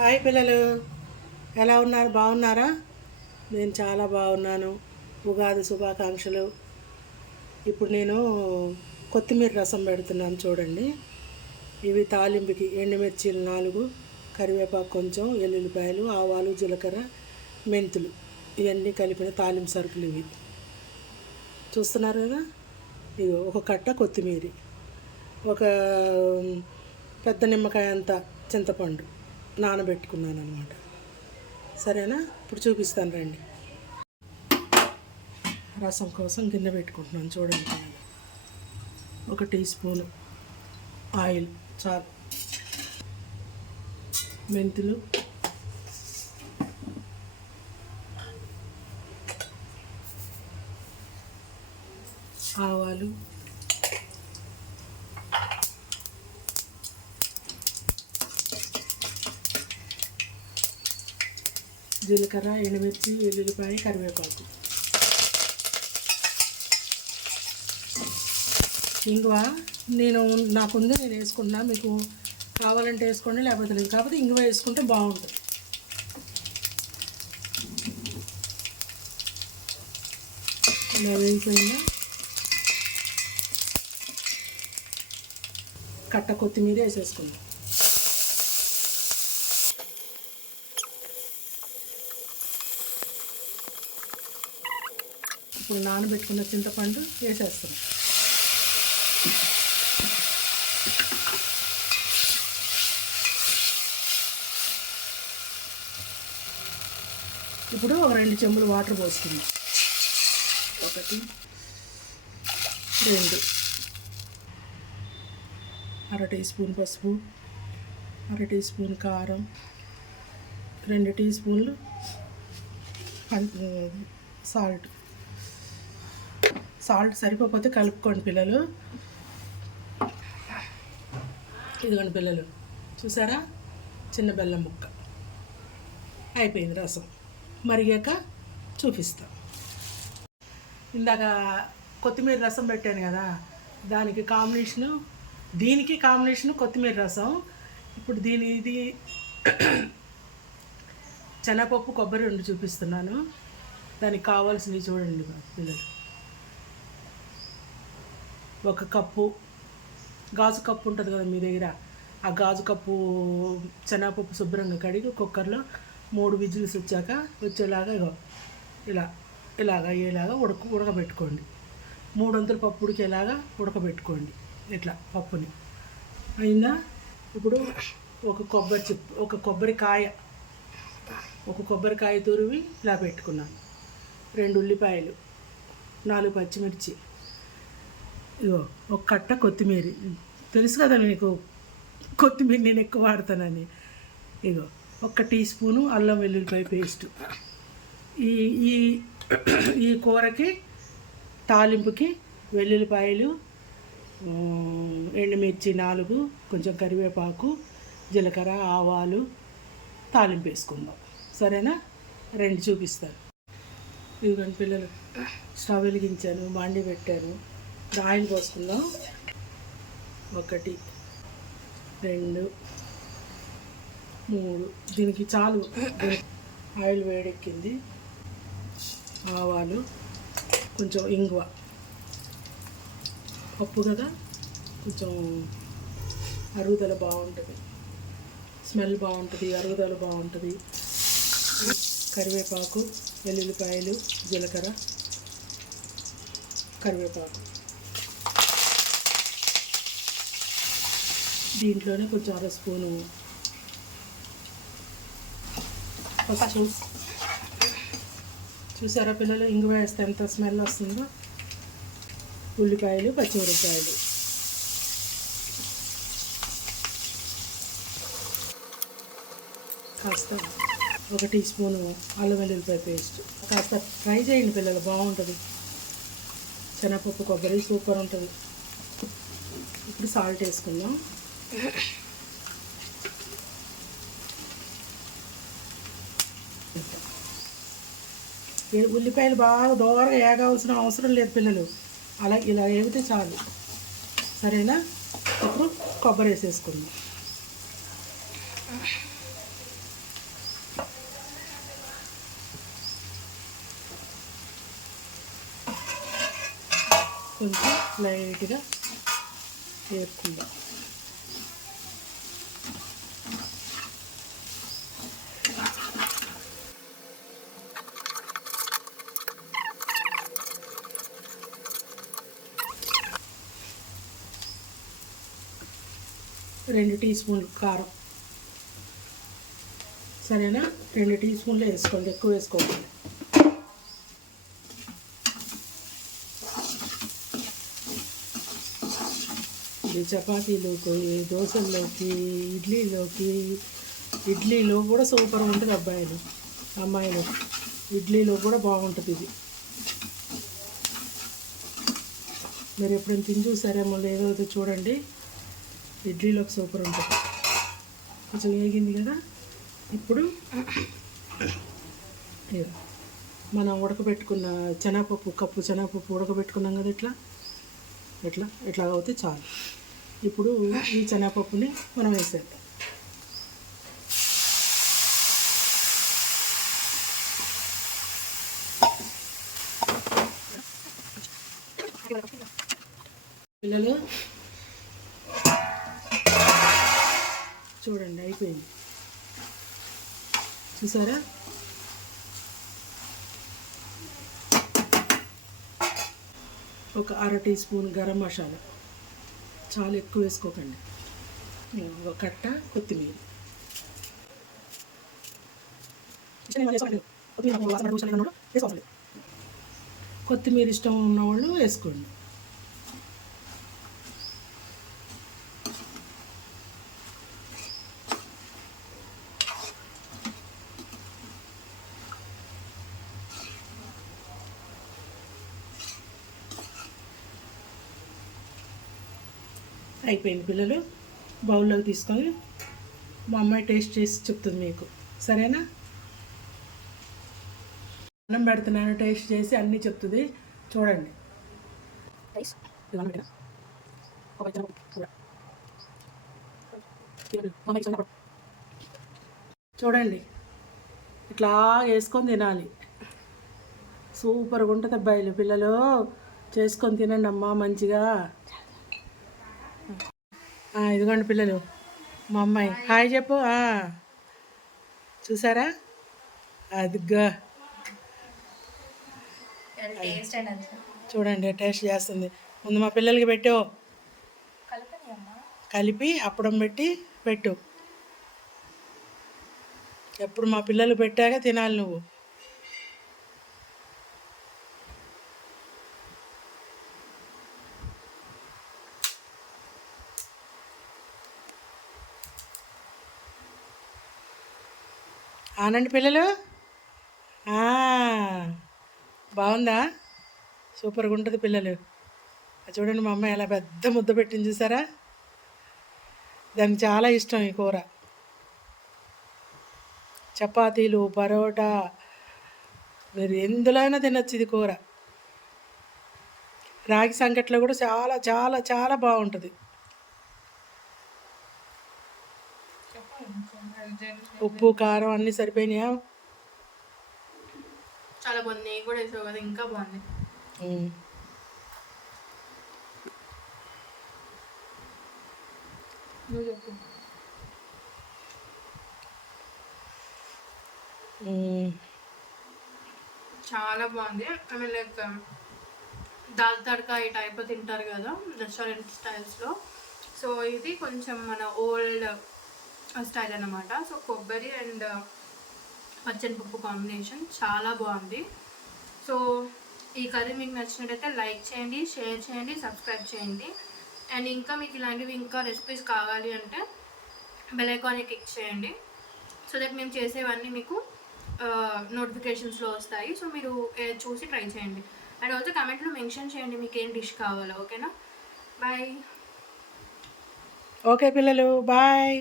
Hi పిల్లలు, ఎలా ఉన్నారు? బాగున్నారా? నేను చాలా బాగున్నాను. ఉగాది శుభాకాంక్షలు. ఇప్పుడు నేను కొత్తిమీర రసం పెడుతున్నాను చూడండి. ఇవి తాలింపుకి ఎండుమిర్చీలు 4, కరివేపాకు కొంచెం, ఎల్లుల్లిపాయలు, ఆవాలు, జీలకర్ర, మెంతులు ఇవన్నీ కలిపిన తాలింపు సరుకులు ఇవి. చూస్తున్నారు కదా? ఇవి ఒక కట్ట కొత్తిమీర, ఒక పెద్ద నిమ్మకాయ అంత చింతపండు నానబెట్టుకున్నాను అనమాట. సరేనా? ఇప్పుడు చూపిస్తాను రండి. రసం కోసం గిన్నె పెట్టుకుంటున్నాను చూడండి. 1 టీ స్పూను ఆయిల్ చాలు. మెంతులు, ఆవాలు, జీలకర్ర, ఎండుమిర్చి, ఎల్లుల్లిపాయ, కరివేపాకు, ఇంగువ నాకుంది, నేను వేసుకున్నా. మీకు కావాలంటే వేసుకోండి, లేకపోతే లేదు. కాకపోతే ఇంగువ వేసుకుంటే బాగుంటుంది. ఇలా వేగిపోయిందా? కట్ట కొత్తిమీర వేసేసుకుందాం. ఇప్పుడు నానబెట్టుకున్న చింతపండు వేసేస్తాం. ఇప్పుడు ఒక 2 చెంబులు వాటర్ పోసుకుందాం. 1, 2, అర టీ స్పూన్ పసుపు, అర టీ స్పూన్ కారం, 2 టీ స్పూన్లు సాల్ట్ సరిపోతే కలుపుకోండి పిల్లలు. ఇదిగోండి పిల్లలు, చూసారా? చిన్న బెల్లం ముక్క. అయిపోయింది రసం. మరిగాక చూపిస్తాం. ఇందాక కొత్తిమీర రసం పెట్టాను కదా, దీనికి కాంబినేషను కొత్తిమీర రసం. ఇప్పుడు ఇది శనగపప్పు, కొబ్బరి 2 చూపిస్తున్నాను. దానికి కావాల్సినవి చూడండి పిల్లలు. 1 కప్పు గాజు కప్పు ఉంటుంది కదా మీ దగ్గర, ఆ గాజు కప్పు శనగపప్పు శుభ్రంగా కడిగి కుక్కర్లో 3 విజిల్స్ వచ్చేలాగా ఇలాగా ఉడకబెట్టుకోండి. 3 వంతుల పప్పు ఉడికేలాగా ఉడకబెట్టుకోండి. ఇట్లా పప్పుని అయిందా? ఇప్పుడు ఒక కొబ్బరికాయ తురివి ఇలా పెట్టుకున్నాను. 2 ఉల్లిపాయలు, 4 పచ్చిమిర్చి, ఇగో ఒక కట్ట కొత్తిమీర. తెలుసు కదా మీకు కొత్తిమీర నేను ఎక్కువ వాడతానని. ఇగో 1 టీ స్పూను అల్లం వెల్లుల్లిపాయ పేస్టు. ఈ కూరకి తాలింపుకి వెల్లుల్లిపాయలు, ఎండుమిర్చి 4, కొంచెం కరివేపాకు, జీలకర్ర, ఆవాలు తాలింపు వేసుకుందాం. సరేనా? 2 చూపిస్తాను. ఇదిగోండి పిల్లలు, స్టవ్ వెలిగించాను, బాండి పెట్టాను. ఆయిల్ పోసుకుందాం. 1, 2, 3. దీనికి చాలు. ఆయిల్ వేడెక్కింది. ఆవాలు, కొంచెం ఇంగువ, పప్పు కదా, కొంచెం అరుగుదల బాగుంటుంది, స్మెల్ బాగుంటుంది, అరుగుదల బాగుంటుంది. కరివేపాకు, వెల్లుల్లిపాయలు, జీలకర్ర, కరివేపాకు. దీంట్లోనే కొంచెం 1 స్పూను పసుపు. చూసారా పిల్లలు, ఇంగువ వేస్తే ఎంత స్మెల్ వస్తుందో. ఉల్లిపాయలు, పచ్చిమిరపకాయలు, కాస్త 1 టీ స్పూను అల్లం వెల్లుల్లిపాయ పేస్ట్. కాస్త ఫ్రై చేయండి పిల్లలు, బాగుంటుంది. శనగపప్పు, కొబ్బరి సూపర్ ఉంటుంది. ఇప్పుడు సాల్ట్ వేసుకుందాం. ఉల్లిపాయలు బాగా దోరగా వేగాల్సిన అవసరం లేదు పిల్లలు, ఇలా వేగితే చాలు. సరేనా? ఇప్పుడు కొబ్బరి వేసేసుకుందాం. కొంచెం లైట్గా వేపుకుందాం. రెండు టీ స్పూన్లు కారం, సరేనా? 2 టీ స్పూన్లు వేసుకోండి, ఎక్కువ వేసుకోండి. ఇది చపాతీలోకి, దోశల్లోకి, ఇడ్లీలో కూడా సూపర్ ఉంటుంది అమ్మాయిలు ఇడ్లీలో కూడా బాగుంటుంది ఇది. మీరు ఎప్పుడైనా తిని చూసారేమో లేదో చూడండి, ఇడ్లీలోకి సూపర్ ఉంటుంది. కొంచెం వేగింది కదా, ఇప్పుడు మనం ఉడకబెట్టుకున్న శనగపప్పు, కప్పు శనగపప్పు ఉడకబెట్టుకున్నాం కదా, ఇట్లా అవుతే చాలు. ఇప్పుడు ఈ శనగపప్పుని మనం వేసేద్దాం. పిల్లలు చూడండి, అయిపోయింది. చూసారా? ఒక 1/2 టీ స్పూన్ గరం మసాలా, చాలా ఎక్కువ వేసుకోకండి. ఒక కట్ట కొత్తిమీర, కొత్తిమీర ఇష్టం ఉన్నవాళ్ళు వేసుకోండి. అయిపోయింది పిల్లలు, బౌల్లోకి తీసుకొని మా అమ్మాయి టేస్ట్ చేసి చెప్తుంది మీకు, సరేనా? అన్నం పెడుతున్నాను, టేస్ట్ చేసి అన్నీ చెప్తుంది. చూడండి, చూడండి, ఇట్లా వేసుకొని తినాలి. సూపర్గా ఉంటుంది అబ్బాయిలు, పిల్లలు చేసుకొని తినండి అమ్మా మంచిగా. ఇదిగోండి పిల్లలు, మా అమ్మాయి హాయ్ చెప్పు. చూసారా? అదిగా చూడండి, టేస్ట్ చేస్తుంది. ముందు మా పిల్లలకి పెట్టు, కలిపి అప్పడం పెట్టు. ఎప్పుడు మా పిల్లలు పెట్టాక తినాలి నువ్వు. ఆనండి పిల్లలు, బాగుందా? సూపర్గా ఉంటుంది పిల్లలు. చూడండి, మా అమ్మాయి ఎలా పెద్ద ముద్ద పెట్టింది చూసారా? దానికి చాలా ఇష్టం ఈ కూర. చపాతీలు, పరోటా, మీరు ఎందులో అయినా తినచ్చు ఇది కూర. రాగి సంకట్లో కూడా చాలా చాలా చాలా బాగుంటుంది. ఉప్పు కారం అన్నీ సరిపోయినాయా? చాలా బాగుంది. నెయ్యి కూడా వేసావు కదా, ఇంకా బాగుంది. నువ్వు చెప్పు. చాలా బాగుంది. I mean like dal tadka ఈ టైప్ తింటారు కదా రెస్టారెంట్ స్టైల్స్లో. సో ఇది కొంచెం మన ఓల్డ్ స్టైల్ అన్నమాట. సో కొబ్బరి అండ్ పచ్చనిపప్పు కాంబినేషన్ చాలా బాగుంది. సో ఈ కర్రీ మీకు నచ్చినట్టయితే లైక్ చేయండి, షేర్ చేయండి, సబ్స్క్రైబ్ చేయండి. అండ్ ఇంకా మీకు ఇలాంటివి ఇంకా రెసిపీస్ కావాలి అంటే బెల్ ఐకాన్ని క్లిక్ చేయండి. సో దట్ మేము చేసేవన్నీ మీకు నోటిఫికేషన్స్లో వస్తాయి. సో మీరు చూసి ట్రై చేయండి. అండ్ ఆల్సో కామెంట్లో మెన్షన్ చేయండి మీకు ఏం డిష్ కావాలో. ఓకేనా? బాయ్. ఓకే పిల్లలు, బాయ్.